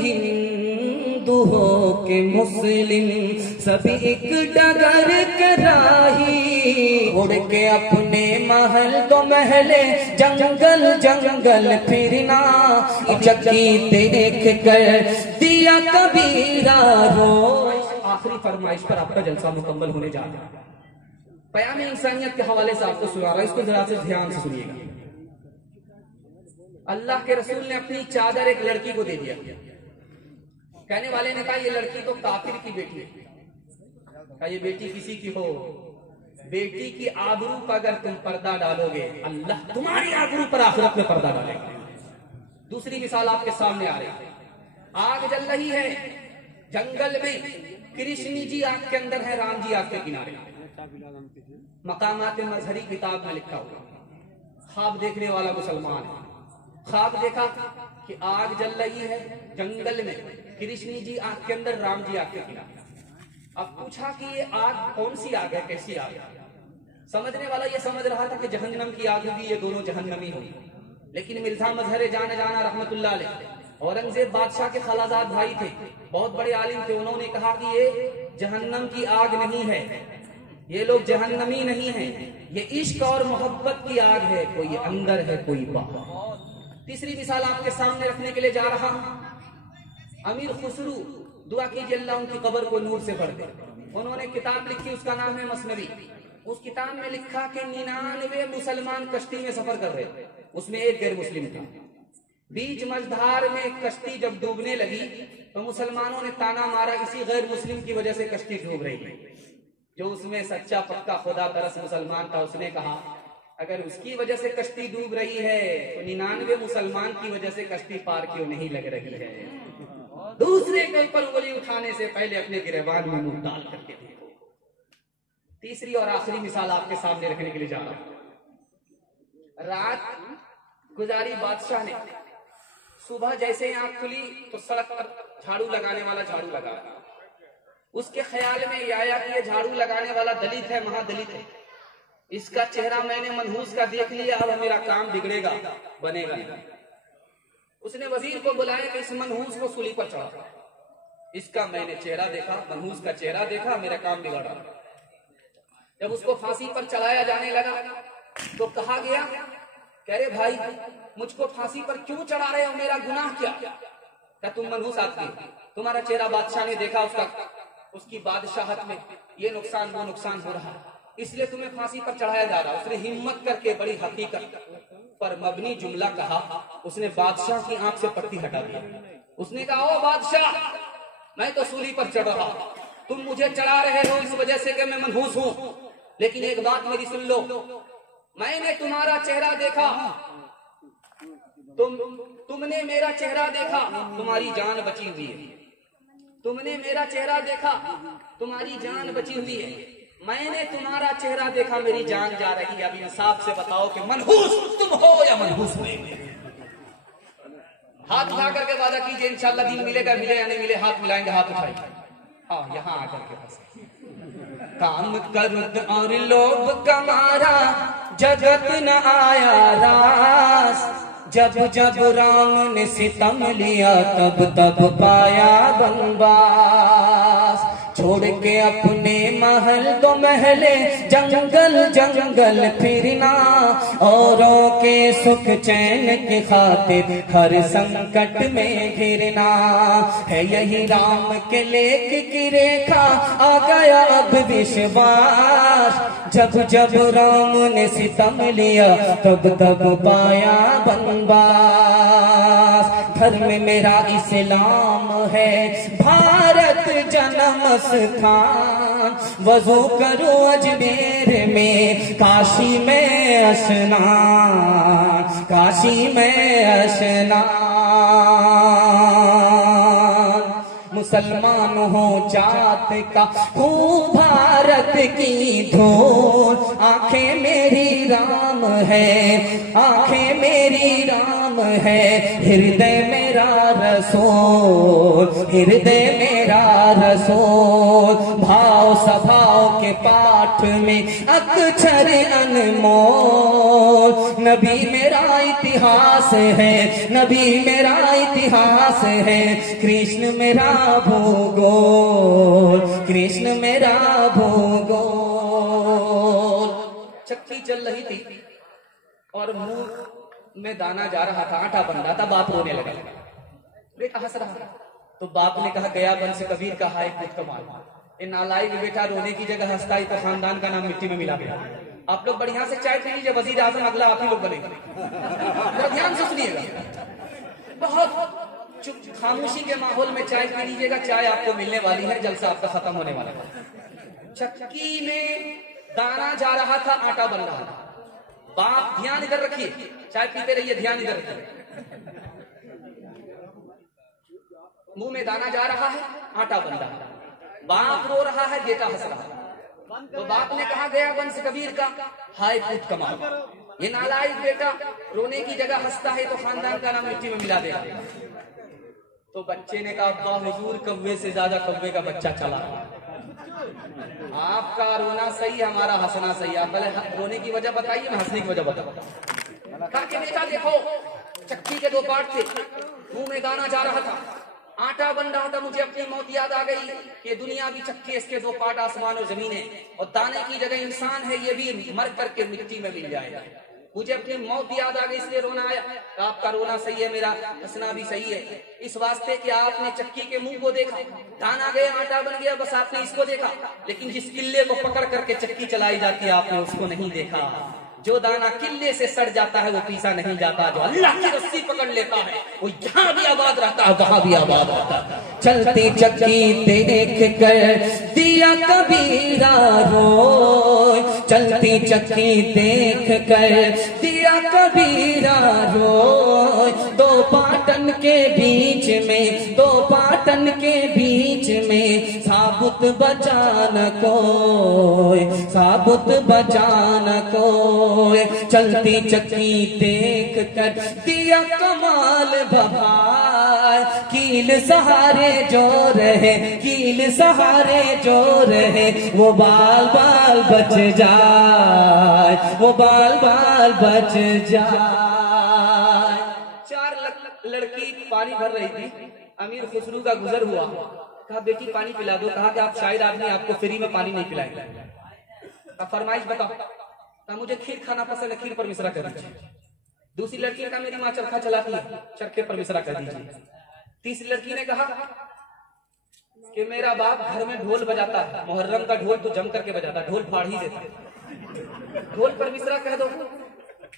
हिंदू हो के मुस्लिम सभी एक डगर कराही, उड़ के अपने महल तो महले जंगल जंगल फिरना, चक्की देख कर दिया कबीरा रो। आखिरी फरमाइश पर आपका जलसा मुकम्मल होने जा रहा है। पयामे इंसानियत के हवाले से आपको सुना रहा है, इसको जरा से ध्यान से सुनिएगा। अल्लाह के रसूल ने अपनी चादर एक लड़की को दे दिया। कहने वाले ने कहा ये लड़की तो काफिर की बेटी है। कहा ये बेटी किसी की हो, बेटी की आबरू पर अगर तुम पर्दा डालोगे अल्लाह तुम्हारी आबरू पर आखिरत में पर्दा डालेगा। दूसरी मिसाल आपके सामने आ रही है। आग जल रही है जंगल में, कृष्ण जी आग के अंदर है, राम जी आग के किनारे। मकामात मजहरी किताब में लिखा हुआ, ख्वाब देखने वाला मुसलमान है। ख्वाब देखा कि आग जल रही है जंगल में, कृष्ण जी आग के अंदर, राम जी आग के किनारे। अब पूछा कि ये आग कौन सी आग है, कैसी आग है? समझने वाला ये समझ रहा था कि जहन्नम की आग होगी, ये दोनों जहन्नमी होंगे। लेकिन मिर्जा मजहर जान जाना रहमतुल्लाह अलैह औरंगजेब बादशाह के खलाजाद भाई थे, बहुत बड़े आलिम थे। उन्होंने कहा कि ये जहन्नम की आग नहीं है, ये लोग जहन्नमी नहीं है, ये इश्क और मोहब्बत की आग है, कोई अंदर है कोई बाहर। तीसरी मिसाल आपके सामने रखने के लिए जा रहा हूं। अमीर खुसरू, दुआ कीजिए अल्लाह उनकी कब्र को नूर से भर दे। उन्होंने किताब लिखी, उसका नाम है मसनवी। उस किताब में लिखा कि 99 मुसलमान कश्ती में सफर कर रहे थे, उसमें एक गैर मुस्लिम था। बीच मझधार में कश्ती जब डूबने लगी तो मुसलमानों ने ताना मारा, इसी गैर मुस्लिम की वजह से कश्ती डूब रही है। जो उसमें सच्चा पक्का खुदा तरस मुसलमान था, उसने कहा अगर उसकी वजह से कश्ती डूब रही है तो 99 मुसलमान की वजह से कश्ती पार क्यों नहीं लग रही है? दूसरे के ऊपर उंगली उठाने से पहले अपने गिरबान में मुंह डाल करके देखो। तीसरी और आखिरी मिसाल आपके सामने रखने के लिए जा रहा हूं। रात गुजारी बादशाह ने, सुबह जैसे आंख खुली तो सड़क पर झाड़ू लगाने वाला झाड़ू लगा। उसके ख्याल में आया कि ये झाड़ू लगाने वाला दलित है, महादलित है, इसका चेहरा मैंने मनहूस का देख लिया, अब मेरा काम बिगड़ेगा, बनेगा नहीं। उसने वजीर को बुलाया कि इस मनहूस को सूली पर चढ़ा। इसका मैंने चेहरा देखा, मनहूस का चेहरा देखा, मेरा काम बिगड़ा। जब उसको फांसी पर चढ़ाया जाने लगा तो कहा गया कि अरे भाई मुझको फांसी पर क्यों चढ़ा रहे हो, मेरा गुनाह क्या? क्या तुम मनहूस आदमी, तुम्हारा चेहरा बादशाह ने देखा, उसकी बादशाहत में ये नुकसान वो नुकसान हो रहा है, इसलिए तुम्हें फांसी पर चढ़ाया जा रहा। उसने हिम्मत करके बड़ी हकीकत पर मबनी जुमला कहा। उसने बादशाह की आंख से पट्टी हटा दी। उसने कहा ओ बादशाह, मैं तो सूली पर चढ़ रहा, तुम मुझे चढ़ा रहे हो इस वजह से कि मैं मनहूस हूं, लेकिन एक बात मेरी सुन लो, मैंने तुम्हारा चेहरा देखा, तुमने मेरा चेहरा देखा, तुम्हारी जान बची हुई है। तुमने मेरा चेहरा देखा, तुम्हारी जान बची हुई है। मैंने तुम्हारा चेहरा देखा, मेरी जान जा रही है। अब इंसाफ से बताओ कि मनहूस तुम हो या मनहूस मैं? हाथ उठा करके वादा कीजिए, इंशाल्लाह दिन मिलेगा, मिले या नहीं मिले, हाथ मिलाएंगे, हाथ उठाइए। हाँ, यहाँ आकर के बस काम कर और लोभ कमारा जगत न आया रास। जब जब राम ने सितम लिया तब तब पाया बनवास। छोड़ के अपने महल तो महले जंगल जंगल फिरना, औरों के सुख चैन की खातिर हर संकट में घिरना। है यही राम के लेख की रेखा, आ गया अब विश्वास। जब जब राम ने सितम लिया तब तब पाया बनवास। धर्म मेरा इस्लाम है, भारत जन्म स्थान। वजू करो अजमेर में, काशी में स्नान, काशी में स्नान। मुसलमान हो जात का हूँ भारत की धूल। आंखें मेरी राम है, आंखें मेरी राम है, हृदय मेरा रसूल, हृदय मेरा रसूल। भाव सभाव के पाठ में अक्षर अनमोल, नबी मेरा इतिहास है, नबी मेरा इतिहास है, कृष्ण मेरा भूगोल, कृष्ण मेरा भूगोल। चक्की चल रही थी और मुंह में दाना जा रहा था, आटा बन रहा था, बाप रोने लगा, बेटा हंस रहा था। तो बाप ने कहा, गया बंश कबीर का हाय खुद कमाल, ये नालायक बेटा रोने की जगह हंसता है तो खानदान का नाम मिट्टी में मिला गया। आप लोग बढ़िया से चाय पी लीजिए, वजीर आजम अगला आप ही लोग बनेंगे, ध्यान से सुनिएगा। बहुत चुप खामोशी के माहौल में चाय पी लीजिएगा, चाय आपको मिलने वाली है, जलसा आपका खत्म होने वाला है। चक्की में दाना जा रहा था, आटा बन रहा था। बाप, ध्यान इधर रखिए, चाय पीते रहिए, ध्यान इधर रखिए। मुंह में दाना जा रहा है, आटा बन रहा है, बाप रो रहा है, बेटा हंस रहा है। तो बाप ने कहा, गया बंश कबीर का हाय खुद कमाल, ये नालायक बेटा रोने की जगह हंसता है तो खानदान का नाम मिट्टी में मिला देगा। तो बच्चे ने कहा, अब्बा हुजूर, कौवे से ज्यादा कौवे का बच्चा चला, आपका रोना सही, हमारा हंसना सही। आप पहले रोने की वजह बताइए, मैं हंसने की वजह बताऊं। कहा कि बेटा देखो, चक्की के दो पार्ट थे, मुंह में दाना जा रहा था, आटा बन रहा था, मुझे अपनी मौत याद आ गई। ये दुनिया भी चक्की, इसके दो पार्ट आसमान और जमीन है, और दाने की जगह इंसान है, ये भी मर करके मिट्टी में मिल जाएगा। मुझे अपनी मौत याद आ गई, इसलिए रोना आया। आपका रोना सही है, मेरा हंसना भी सही है, इस वास्ते कि आपने चक्की के मुंह को देखा, दाना गया, आटा बन गया, बस आपने इसको देखा, लेकिन जिस किल्ले को पकड़ करके चक्की चलाई जाती है, आपने उसको नहीं देखा। जो दाना किल्ले से सड़ जाता है वो पीसा नहीं जाता, जो अल्लाह की रस्सी पकड़ लेता है वो यहाँ भी आबाद रहता है, वहां भी आबाद रहता है। चलती चक्की देख कर दिया कबीरा रोए, चलती चक्की देख कर दिया कबीरा रोए। दो पाटन के बीच में, दो पाटन के बीच में, साबुत बचान कोई, साबुत बचान कोई। चलती चक्की देख कर दिया कमाल बहार, कील सहारे जो रहे, कील सहारे जो रहे, वो बाल बाल बच जाए, वो बाल बाल बच जाए। चार लड़की पानी भर रही थी, अमीर खुसरू का गुजर हुआ, कहा बेटी पानी पिला दो। कहा कि आप शायद आदमी, आपको फ्री में पानी नहीं पिलाएंगे। फरमाइश बताओ। ना मुझे खीर खाना पसंद है, खीर पर मिश्रा कर दीजिए। दूसरी लड़की ने कहा, मेरी माँ चरखा चलाती है, चरखे पर मिश्रा कर दीजिए। तीसरी लड़की ने कहा कि मेरा बाप घर में ढोल बजाता है, मुहर्रम का ढोल तो जम करके बजाता है, ढोल फाड़ ही देता है, ढोल पर मिश्रा कह दो।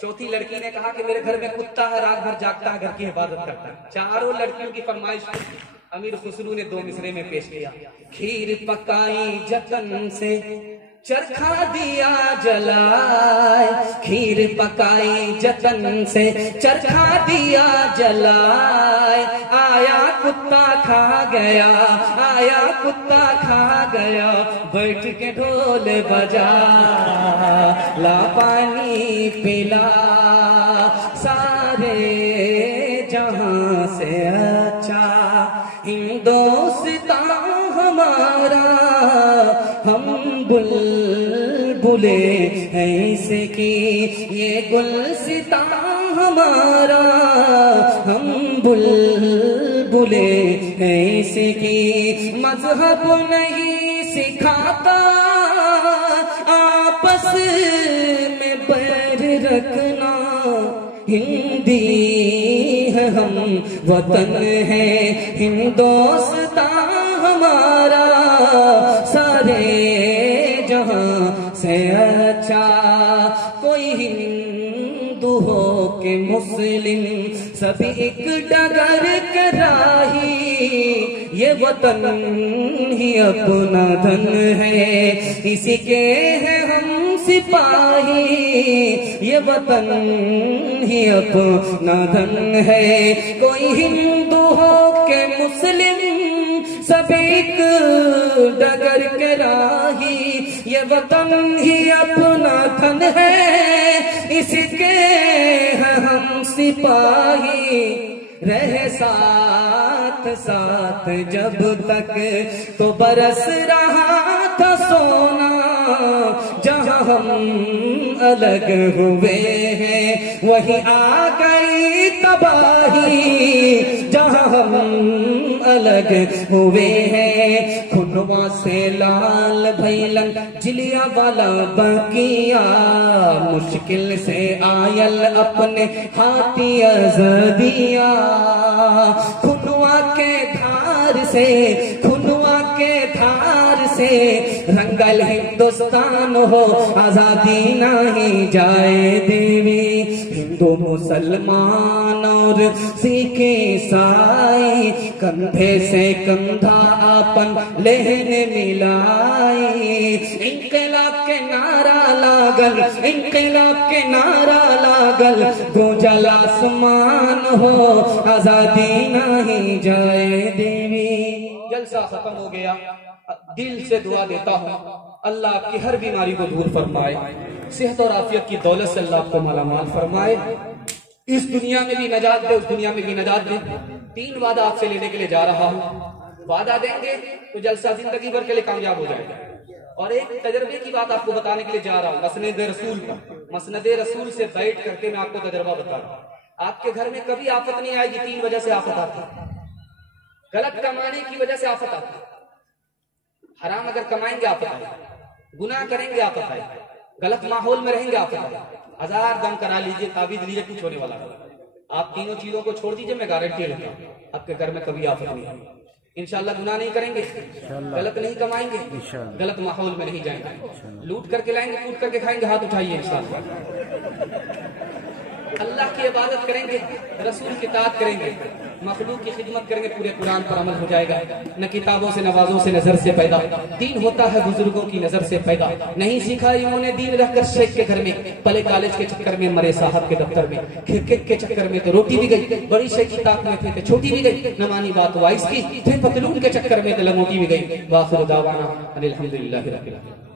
चौथी लड़की ने कहा कि मेरे घर में कुत्ता है, रात भर जागता है, घर की हिफाजत करता है। चारों लड़कियों की फरमाइश अमीर खुसरू ने दो मिसरे में पेश किया। खीर पकाई जतन से, चरखा दिया जलाए, खीर पकाई जतन से, चरखा दिया जलाए। आया कुत्ता खा गया, आया कुत्ता खा गया, बैठ के ढोल बजा, ला पानी पिला, सारे जहां से अच्छा हिंदोस्तान हमारा, हम बुलबुले ऐसे की ये गुलसितां हमारा, हम बुलबुले ऐसे की। मजहब नहीं सिखाता आपस में बैर रखना, हिंदी है हम, वतन है हिंदोस्तां हमारा, सारे जहां से अच्छा। कोई हिंदू हो के मुस्लिम, सभी एक डगर के राही, ये वतन ही अपना धन है, इसी के है हम सिपाही, ये वतन ही अपना धन है। कोई हिंदू हो के मुस्लिम, सब एक डगर के राही, ये वतन ही अपना धन है, इसके है हम सिपाही। रहे साथ साथ जब तक तो बरस रहा था सोना, जहाँ हम अलग हुए हैं वही आ गई तबाही जहां हम अलग हुए हैं। खुनवा से लाल भैलन जिलिया वाला बकिया, मुश्किल से आयल अपने हाथी अज़दिया। खुनवा के धार से, खुनवा के धार से रंगल हिंदुस्तान हो, आजादी नहीं जाए देवी। हिंदू मुसलमान और सिख ईसाई कंधे से कंधा आपन लेने मिलाई। इंकलाब के नारा लागल, इंकलाब के नारा लागल, गूंजल आसमान हो, आजादी नहीं जाए देवी। जलसा खत्म हो गया। दिल से दुआ देता हूँ अल्लाह आपकी हर बीमारी को दूर फरमाए, सेहत और आफियत की दौलत से अल्लाह आपको मालामाल फरमाए, इस दुनिया में भी नजात दे, उस दुनिया में भी नजात दे। 3 वादा आपसे लेने के लिए जा रहा हूँ। वादा देंगे तो जलसा जिंदगी भर के लिए कामयाब हो जाएगा। और एक तजर्बे की बात आपको बताने के लिए जा रहा हूँ, मसनद रसूल पर। मसनद रसूल से बैठ करके मैं आपको तजर्बा बता रहा हूँ। आपके घर में कभी आफत नहीं आएगी, 3 वजह से आफत आती है। गलत कमाने की वजह से आफत आती है। हराम अगर कमाएंगे आफत आएगी, गुनाह करेंगे आफत आएगी, गलत माहौल में रहेंगे आफत आएगी। 1000 दम करा लीजिए, ताबीज लीजिए, कुछ होने वाला है। आप तीनों चीजों को छोड़ दीजिए, मैं गारंटी लेता हूँ आपके घर में कभी आफत नहीं आएगी। इंशाल्लाह गुनाह नहीं करेंगे, गलत नहीं कमाएंगे, गलत माहौल में नहीं जाएंगे, लूट करके लाएंगे, कूट करके खाएंगे। हाथ उठाइए इंशाल्लाह। अल्लाह की इबादत करेंगे, रसूल की इताअत करेंगे, मखलूक की खिदमत करेंगे, पूरे कुरान पर अमल हो जाएगा। न किताबों से, नवाजों से, नजर से पैदा। दीन होता है बुजुर्गों की नजर से पैदा। नहीं सीखा इन्होंने दीन रहकर शेख के घर में, पले कॉलेज के चक्कर में, मरे साहब के दफ्तर में, क्रिकेट के चक्कर में तो रोटी भी गई, बड़ी शेख की ताक में थे तो छोटी भी गई, न मानी बात वाइस की, फिर पतलून के चक्कर में तो लंगोटी भी गई। वाखिर दावाना अनिल हम्दुलिल्लाहि रब्बिल आलमीन।